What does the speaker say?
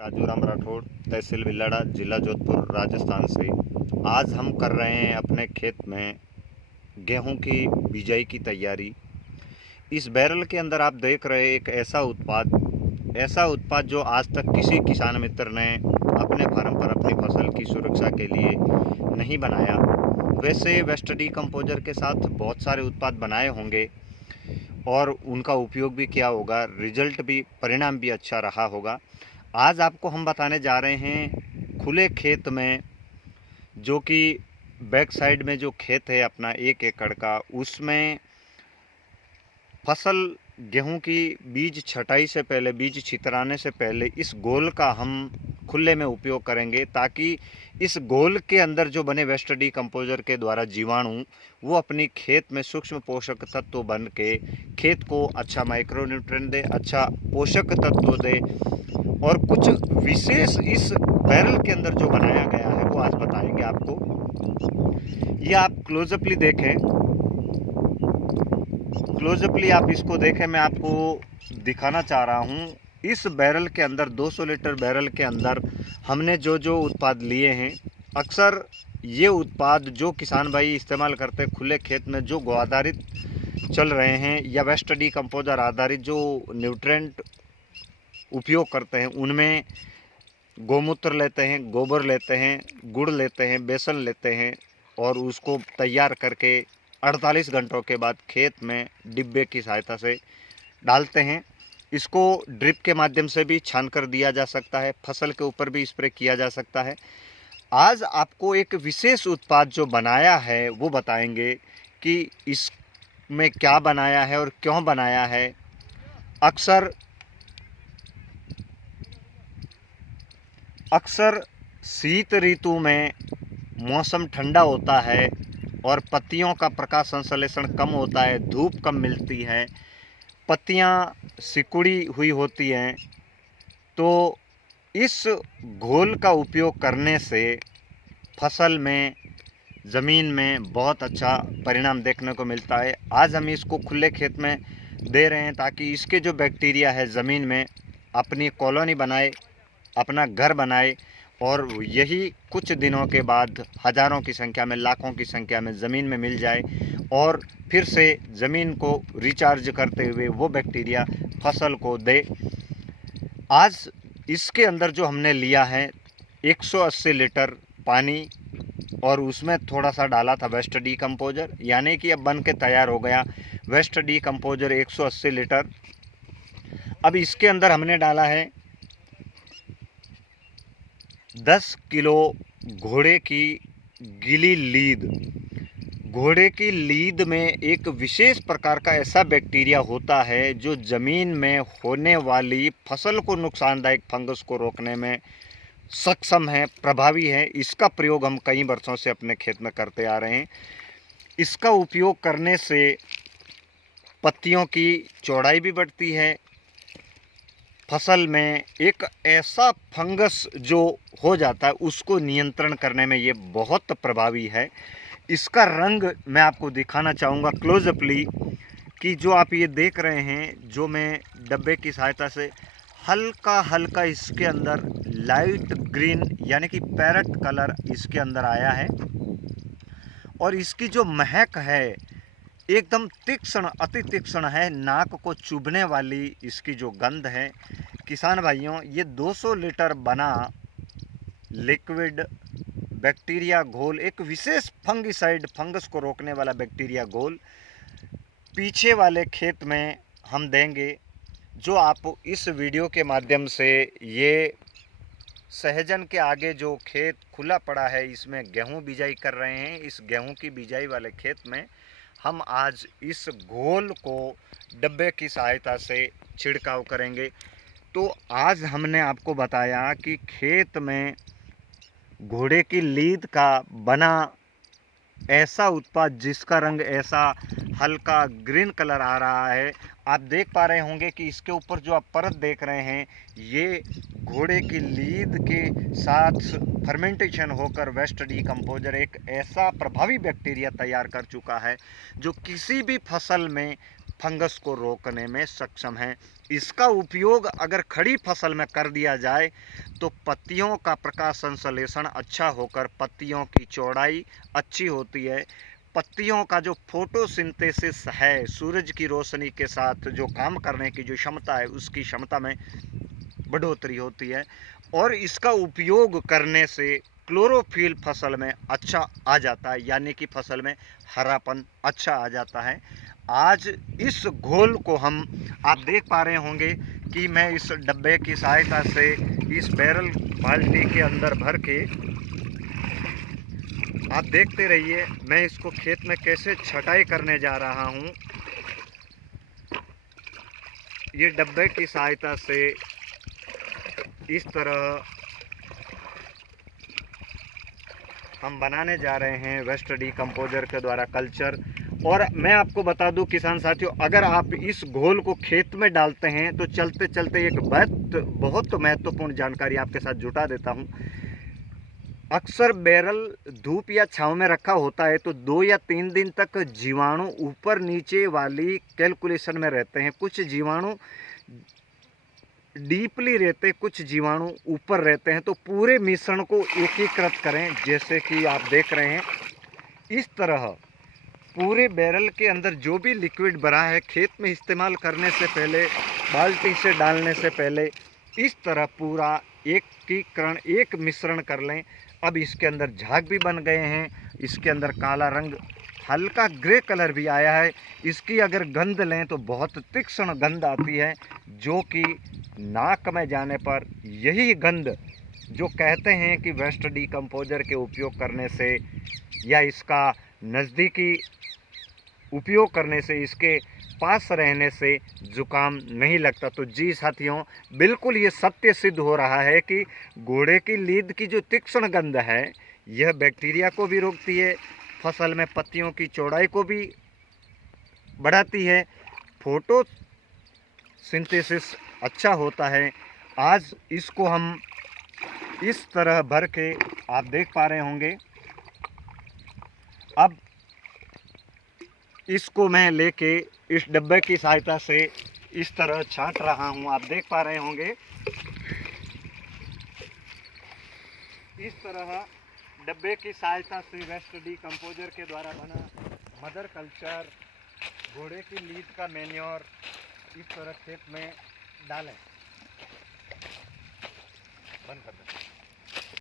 राजू राम राठौड़, तहसील बिल्लाड़ा, जिला जोधपुर, राजस्थान से। आज हम कर रहे हैं अपने खेत में गेहूं की बिजाई की तैयारी। इस बैरल के अंदर आप देख रहे हैं एक ऐसा उत्पाद जो आज तक किसी किसान मित्र ने अपने फार्म पर अपनी फसल की सुरक्षा के लिए नहीं बनाया। वैसे वेस्ट डीकम्पोजर के साथ बहुत सारे उत्पाद बनाए होंगे और उनका उपयोग भी किया होगा, रिजल्ट भी, परिणाम भी अच्छा रहा होगा। आज आपको हम बताने जा रहे हैं खुले खेत में, जो कि बैक साइड में जो खेत है अपना 1 एकड़ का, उसमें फसल गेहूं की बीज छटाई से पहले, बीज छितराने से पहले इस गोल का हम खुले में उपयोग करेंगे, ताकि इस गोल के अंदर जो बने वेस्ट डीकम्पोजर के द्वारा जीवाणु, वो अपनी खेत में सूक्ष्म पोषक तत्व बन के खेत को अच्छा माइक्रोन्यूट्रिएंट दे, अच्छा पोषक तत्व दे। और कुछ विशेष इस बैरल के अंदर जो बनाया गया है वो आज बताएंगे आपको। ये आप क्लोजअपली देखें, क्लोजअपली आप इसको देखें। मैं आपको दिखाना चाह रहा हूँ इस बैरल के अंदर, 200 लीटर बैरल के अंदर हमने जो जो उत्पाद लिए हैं। अक्सर ये उत्पाद जो किसान भाई इस्तेमाल करते हैं खुले खेत में, जो गो आधारित चल रहे हैं या वेस्ट डीकम्पोजर आधारित जो न्यूट्रिएंट उपयोग करते हैं, उनमें गौमूत्र लेते हैं, गोबर लेते हैं, गुड़ लेते हैं, बेसन लेते हैं और उसको तैयार करके 48 घंटों के बाद खेत में डिब्बे की सहायता से डालते हैं। इसको ड्रिप के माध्यम से भी छान कर दिया जा सकता है, फसल के ऊपर भी स्प्रे किया जा सकता है। आज आपको एक विशेष उत्पाद जो बनाया है वो बताएंगे कि इसमें क्या बनाया है और क्यों बनाया है। अक्सर शीत ऋतु में मौसम ठंडा होता है और पत्तियों का प्रकाश संश्लेषण कम होता है, धूप कम मिलती है, पत्तियां सिकुड़ी हुई होती हैं। तो इस घोल का उपयोग करने से फसल में, ज़मीन में बहुत अच्छा परिणाम देखने को मिलता है। आज हम इसको खुले खेत में दे रहे हैं ताकि इसके जो बैक्टीरिया है ज़मीन में अपनी कॉलोनी बनाए, अपना घर बनाए और यही कुछ दिनों के बाद हज़ारों की संख्या में, लाखों की संख्या में ज़मीन में मिल जाए और फिर से ज़मीन को रिचार्ज करते हुए वो बैक्टीरिया फसल को दे। आज इसके अंदर जो हमने लिया है 180 लीटर पानी और उसमें थोड़ा सा डाला था वेस्ट डीकम्पोजर, यानी कि अब बन के तैयार हो गया वेस्ट डीकम्पोजर 180 लीटर। अब इसके अंदर हमने डाला है 10 किलो घोड़े की गीली लीद। घोड़े की लीद में एक विशेष प्रकार का ऐसा बैक्टीरिया होता है जो ज़मीन में होने वाली फसल को नुकसानदायक फंगस को रोकने में सक्षम है, प्रभावी है। इसका प्रयोग हम कई वर्षों से अपने खेत में करते आ रहे हैं। इसका उपयोग करने से पत्तियों की चौड़ाई भी बढ़ती है, फसल में एक ऐसा फंगस जो हो जाता है उसको नियंत्रण करने में ये बहुत प्रभावी है। इसका रंग मैं आपको दिखाना चाहूँगा क्लोजअपली, कि जो आप ये देख रहे हैं, जो मैं डब्बे की सहायता से हल्का हल्का इसके अंदर लाइट ग्रीन यानी कि पैरेट कलर इसके अंदर आया है। और इसकी जो महक है एकदम तीक्ष्ण, अति तीक्ष्ण है, नाक को चुभने वाली इसकी जो गंध है। किसान भाइयों, ये 200 लीटर बना लिक्विड बैक्टीरिया घोल, एक विशेष फंगिसाइड, फंगस को रोकने वाला बैक्टीरिया घोल पीछे वाले खेत में हम देंगे। जो आप इस वीडियो के माध्यम से, ये सहजन के आगे जो खेत खुला पड़ा है, इसमें गेहूं बिजाई कर रहे हैं, इस गेहूं की बिजाई वाले खेत में हम आज इस घोल को डब्बे की सहायता से छिड़काव करेंगे। तो आज हमने आपको बताया कि खेत में घोड़े की लीद का बना ऐसा उत्पाद जिसका रंग ऐसा हल्का ग्रीन कलर आ रहा है। आप देख पा रहे होंगे कि इसके ऊपर जो आप परत देख रहे हैं, ये घोड़े की लीद के साथ फर्मेंटेशन होकर वेस्ट डीकम्पोजर एक ऐसा प्रभावी बैक्टीरिया तैयार कर चुका है जो किसी भी फसल में फंगस को रोकने में सक्षम है। इसका उपयोग अगर खड़ी फसल में कर दिया जाए तो पत्तियों का प्रकाश संश्लेषण अच्छा होकर पत्तियों की चौड़ाई अच्छी होती है। पत्तियों का जो फोटोसिंथेसिस है, सूरज की रोशनी के साथ जो काम करने की जो क्षमता है, उसकी क्षमता में बढ़ोतरी होती है और इसका उपयोग करने से क्लोरोफिल फसल में अच्छा आ जाता है, यानी कि फसल में हरापन अच्छा आ जाता है। आज इस घोल को आप देख पा रहे होंगे कि मैं इस डब्बे की सहायता से इस बैरल बाल्टी के अंदर भर के, आप देखते रहिए मैं इसको खेत में कैसे छटाई करने जा रहा हूँ। ये डब्बे की सहायता से इस तरह हम बनाने जा रहे हैं वेस्ट डीकम्पोजर के द्वारा कल्चर। और मैं आपको बता दूं किसान साथियों, अगर आप इस घोल को खेत में डालते हैं तो चलते चलते एक बहुत महत्वपूर्ण जानकारी आपके साथ जुटा देता हूं। अक्सर बैरल धूप या छांव में रखा होता है तो 2 या 3 दिन तक जीवाणु ऊपर नीचे वाली कैलकुलेशन में रहते हैं। कुछ जीवाणु डीपली रहते, कुछ जीवाणु ऊपर रहते हैं। तो पूरे मिश्रण को एकीकृत करें, जैसे कि आप देख रहे हैं इस तरह पूरे बैरल के अंदर जो भी लिक्विड भरा है, खेत में इस्तेमाल करने से पहले, बाल्टी से डालने से पहले इस तरह पूरा एकीकरण, एक मिश्रण कर लें। अब इसके अंदर झाग भी बन गए हैं, इसके अंदर काला रंग, हल्का ग्रे कलर भी आया है। इसकी अगर गंध लें तो बहुत तीक्ष्ण गंध आती है, जो कि नाक में जाने पर यही गंध जो कहते हैं कि वेस्ट डीकम्पोजर के उपयोग करने से या इसका नज़दीकी उपयोग करने से, इसके पास रहने से जुकाम नहीं लगता। तो जी साथियों, बिल्कुल ये सत्य सिद्ध हो रहा है कि घोड़े की लीद की जो तीक्ष्ण गंध है, यह बैक्टीरिया को भी रोकती है, फसल में पत्तियों की चौड़ाई को भी बढ़ाती है, फोटो सिंथेसिस अच्छा होता है। आज इसको हम इस तरह भर के, आप देख पा रहे होंगे। अब इसको मैं लेके इस डब्बे की सहायता से इस तरह छांट रहा हूँ, आप देख पा रहे होंगे। इस तरह डब्बे की सहायता से वेस्ट डीकम्पोजर के द्वारा बना मदर कल्चर, घोड़े की लीद का मैन्योर इस तरह खेत में डालें। बंद कर दें।